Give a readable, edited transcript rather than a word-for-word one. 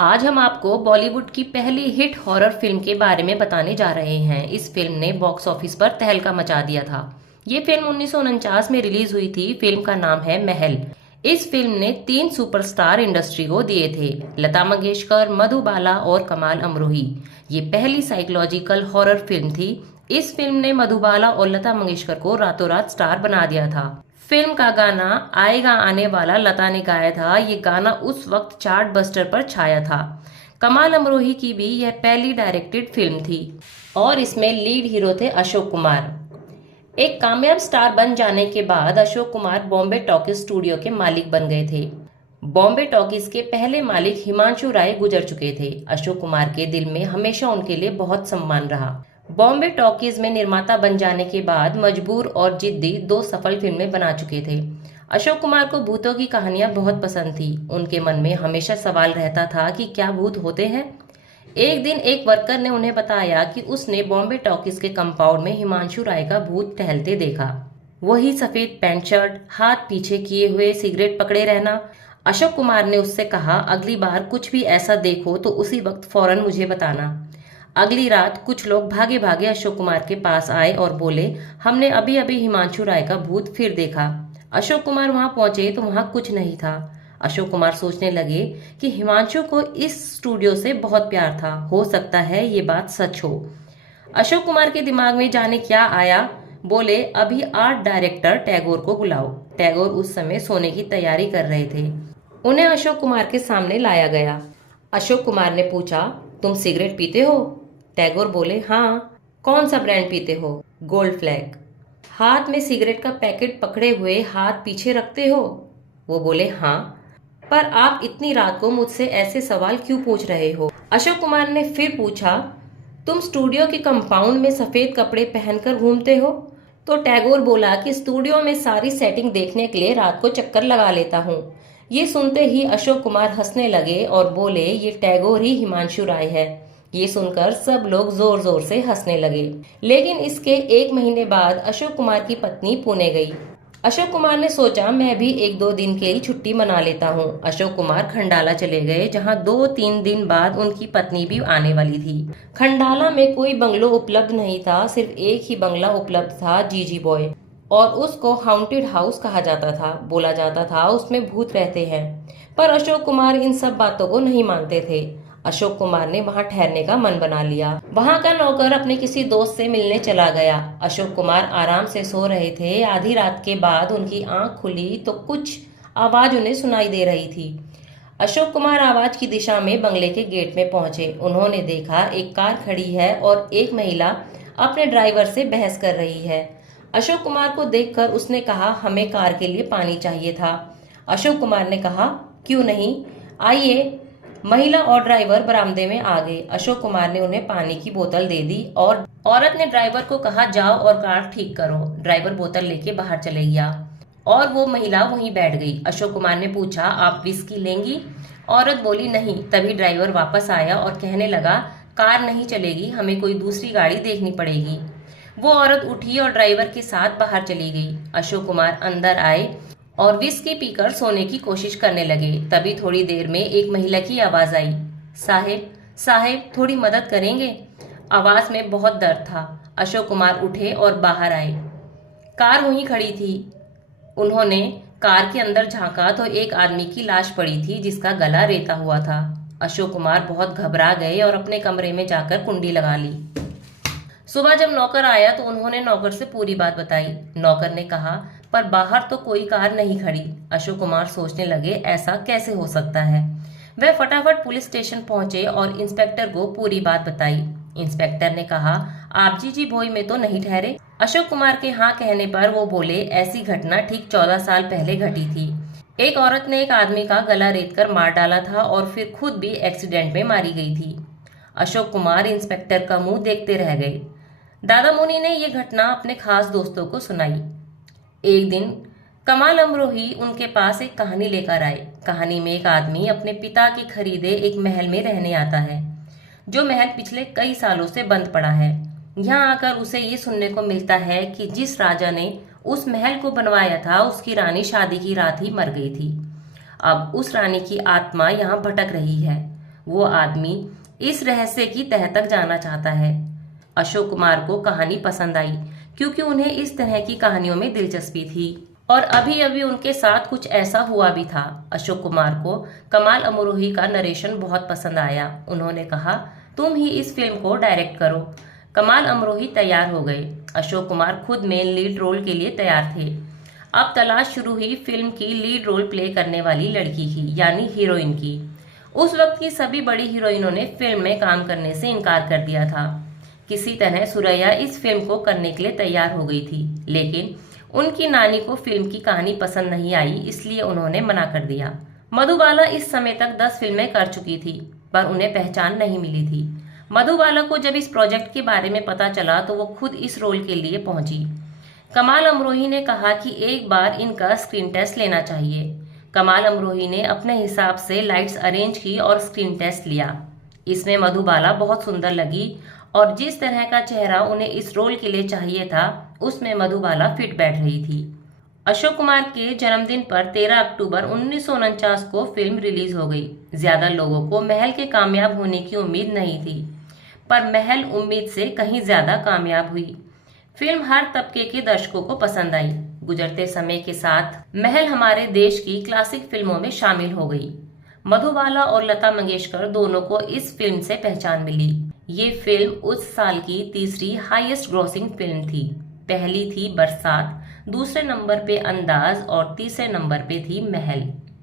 आज हम आपको बॉलीवुड की पहली हिट हॉरर फिल्म के बारे में बताने जा रहे हैं। इस फिल्म ने बॉक्स ऑफिस पर तहलका मचा दिया था। ये फिल्म 1949 में रिलीज हुई थी। फिल्म का नाम है महल। इस फिल्म ने 3 सुपरस्टार इंडस्ट्री को दिए थे, लता मंगेशकर, मधुबाला और कमाल अमरोही। ये पहली साइकोलॉजिकल हॉरर फिल्म थी। इस फिल्म ने मधुबाला और लता मंगेशकर को रातों रात स्टार बना दिया था। फिल्म का गाना आएगा आने वाला लता ने गाया था। ये गाना उस वक्त चार्ट बस्टर पर छाया था। कमाल अमरोही की भी यह पहली डायरेक्टेड फिल्म थी और इसमें लीड हीरो थे अशोक कुमार। एक कामयाब स्टार बन जाने के बाद अशोक कुमार बॉम्बे टॉकीज स्टूडियो के मालिक बन गए थे। बॉम्बे टॉकीज के पहले मालिक हिमांशु राय गुजर चुके थे। अशोक कुमार के दिल में हमेशा उनके लिए बहुत सम्मान रहा। बॉम्बे टॉकीज में निर्माता बन जाने के बाद मजबूर और जिद्दी 2 सफल फिल्में बना चुके थे। अशोक कुमार को भूतों की कहानियां बहुत पसंद थी। उनके मन में हमेशा सवाल रहता था कि क्या भूत होते हैं। एक दिन एक वर्कर ने उन्हें बताया कि उसने बॉम्बे टॉकीज के कंपाउंड में हिमांशु राय का भूत टहलते देखा। वही सफेद पैंट शर्ट, हाथ पीछे किए हुए, सिगरेट पकड़े रहना। अशोक कुमार ने उससे कहा, अगली बार कुछ भी ऐसा देखो तो उसी वक्त फौरन मुझे बताना। अगली रात कुछ लोग भागे भागे अशोक कुमार के पास आए और बोले, हमने अभी अभी हिमांशु राय का भूत फिर देखा। अशोक कुमार वहां पहुंचे तो वहां कुछ नहीं था। अशोक कुमार सोचने लगे कि हिमांशु को इस स्टूडियो से बहुत प्यार था, हो सकता है ये बात सच हो। अशोक कुमार के दिमाग में जाने क्या आया, बोले अभी आर्ट डायरेक्टर टैगोर को बुलाओ। टैगोर उस समय सोने की तैयारी कर रहे थे। उन्हें अशोक कुमार के सामने लाया गया। अशोक कुमार ने पूछा, तुम सिगरेट पीते हो? टैगोर बोले, हाँ। कौन सा ब्रांड पीते हो? Gold flag. हाथ में सिगरेट का पैकेट पकड़े हुए हाथ पीछे रखते हो? वो बोले, हाँ। पर आप इतनी रात को मुझसे ऐसे सवाल क्यों पूछ रहे हो? अशोक कुमार ने फिर पूछा, तुम स्टूडियो के कंपाउंड में सफेद कपड़े पहनकर घूमते हो? तो टैगोर बोला कि स्टूडियो में सारी सेटिंग देखने के लिए रात को चक्कर लगा लेता हूँ। ये सुनते ही अशोक कुमार हंसने लगे और बोले, ये टैगोर ही हिमांशु राय है। ये सुनकर सब लोग जोर जोर से हंसने लगे। लेकिन इसके 1 महीने बाद अशोक कुमार की पत्नी पुणे गई। अशोक कुमार ने सोचा, मैं भी 1-2 दिन के लिए छुट्टी मना लेता हूँ। अशोक कुमार खंडाला चले गए, जहाँ 2-3 दिन बाद उनकी पत्नी भी आने वाली थी। खंडाला में कोई बंगलो उपलब्ध नहीं था, सिर्फ एक ही बंगला उपलब्ध था, जीजी बॉय, और उसको हाउंटेड हाउस कहा जाता था। बोला जाता था उसमें भूत रहते हैं। पर अशोक कुमार इन सब बातों को नहीं मानते थे। अशोक कुमार ने वहां ठहरने का मन बना लिया। वहां का नौकर अपने किसी दोस्त से मिलने चला गया। अशोक कुमार आराम से सो रहे थे। आधी रात के बाद उनकी आंख खुली तो कुछ आवाज उन्हें सुनाई दे रही थी। अशोक कुमार आवाज की दिशा में बंगले के गेट में पहुंचे। उन्होंने देखा एक कार खड़ी है और एक महिला अपने ड्राइवर से बहस कर रही है। अशोक कुमार को देखकर उसने कहा, हमें कार के लिए पानी चाहिए था। अशोक कुमार ने कहा, क्यों नहीं, आइए। महिला और ड्राइवर बरामदे में आ गए। अशोक कुमार ने उन्हें पानी की बोतल दे दी और औरत ने ड्राइवर को कहा, जाओ और कार ठीक करो। ड्राइवर बोतल लेके बाहर चले गया और वो महिला वहीं बैठ गई। अशोक कुमार ने पूछा, आप विस्की लेंगी? औरत बोली, नहीं। तभी ड्राइवर वापस आया और कहने लगा, कार नहीं चलेगी, हमें कोई दूसरी गाड़ी देखनी पड़ेगी। वो औरत उठी और ड्राइवर के साथ बाहर चली गई। अशोक कुमार अंदर आए और विस्की पीकर सोने की कोशिश करने लगे। तभी थोड़ी देर में एक महिला की आवाज आई, साहेब साहेब थोड़ी मदद करेंगे? आवाज में बहुत दर्द था। अशोक कुमार उठे और बाहर आए। कार वहीं खड़ी थी। उन्होंने कार के अंदर झांका तो एक आदमी की लाश पड़ी थी जिसका गला रेता हुआ था। अशोक कुमार बहुत घबरा गए और अपने कमरे में जाकर कुंडी लगा ली। सुबह जब नौकर आया तो उन्होंने नौकर से पूरी बात बताई। नौकर ने कहा, पर बाहर तो कोई कार नहीं खड़ी। अशोक कुमार सोचने लगे, ऐसा कैसे हो सकता है। वह फटाफट पुलिस स्टेशन पहुंचे और इंस्पेक्टर को पूरी बात बताई। इंस्पेक्टर ने कहा, आप जीजी भोई में तो नहीं ठहरे? अशोक कुमार के हाँ कहने पर वो बोले, ऐसी घटना ठीक 14 साल पहले घटी थी। एक औरत ने एक आदमी का गला रेतकर मार डाला था और फिर खुद भी एक्सीडेंट में मारी गई थी। अशोक कुमार इंस्पेक्टर का मुंह देखते रह गए। दादा मुनि ने यह घटना अपने खास दोस्तों को सुनाई। एक दिन कमाल अमरोही उनके पास एक कहानी लेकर आए। कहानी में एक आदमी अपने पिता के खरीदे एक महल में रहने आता है, जो महल पिछले कई सालों से बंद पड़ा है। यहाँ आकर उसे ये सुनने को मिलता है कि जिस राजा ने उस महल को बनवाया था, उसकी रानी शादी की रात ही मर गई थी। अब उस रानी की आत्मा यहाँ भटक रही है। वो आदमी इस रहस्य की तह तक जाना चाहता है। अशोक कुमार को कहानी पसंद आई क्योंकि उन्हें इस तरह की कहानियों में दिलचस्पी थी और अभी अभी उनके साथ कुछ ऐसा हुआ भी था। अशोक कुमार को कमाल अमरोही का नरेशन बहुत पसंद आया। उन्होंने कहा, तुम ही इस फिल्म को डायरेक्ट करो। कमाल अमरोही तैयार हो गए। अशोक कुमार खुद मेन लीड रोल के लिए तैयार थे। अब तलाश शुरू हुई फिल्म की लीड रोल प्ले करने वाली लड़की की, यानी हीरोइन की। उस वक्त की सभी बड़ी हीरोइनों ने फिल्म में काम करने से इनकार कर दिया था। किसी तरह सुरैया इस फिल्म को करने के लिए तैयार हो गई थी, लेकिन उनकी नानी को फिल्म की कहानी पसंद नहीं आई, इसलिए उन्होंने मना कर दिया। मधुबाला इस समय तक 10 फिल्में कर चुकी थी, पर उन्हें पहचान नहीं मिली थी। मधुबाला को जब इस प्रोजेक्ट के बारे में पता चला तो वो खुद इस रोल के लिए पहुंची। कमाल अमरोही ने कहा कि एक बार इनका स्क्रीन टेस्ट लेना चाहिए। कमाल अमरोही ने अपने हिसाब से लाइट्स अरेंज की और स्क्रीन टेस्ट लिया। इसमें मधुबाला बहुत सुंदर लगी और जिस तरह का चेहरा उन्हें इस रोल के लिए चाहिए था, उसमें मधुबाला फिट बैठ रही थी। अशोक कुमार के जन्मदिन पर 13 अक्टूबर 1949 को फिल्म रिलीज हो गई। ज्यादा लोगों को महल के कामयाब होने की उम्मीद नहीं थी, पर महल उम्मीद से कहीं ज्यादा कामयाब हुई। फिल्म हर तबके के दर्शकों को पसंद आई। गुजरते समय के साथ महल हमारे देश की क्लासिक फिल्मों में शामिल हो गई। मधुबाला और लता मंगेशकर दोनों को इस फिल्म से पहचान मिली। ये फिल्म उस साल की तीसरी हाईएस्ट ग्रॉसिंग फिल्म थी। पहली थी बरसात, दूसरे नंबर पे अंदाज और तीसरे नंबर पे थी महल।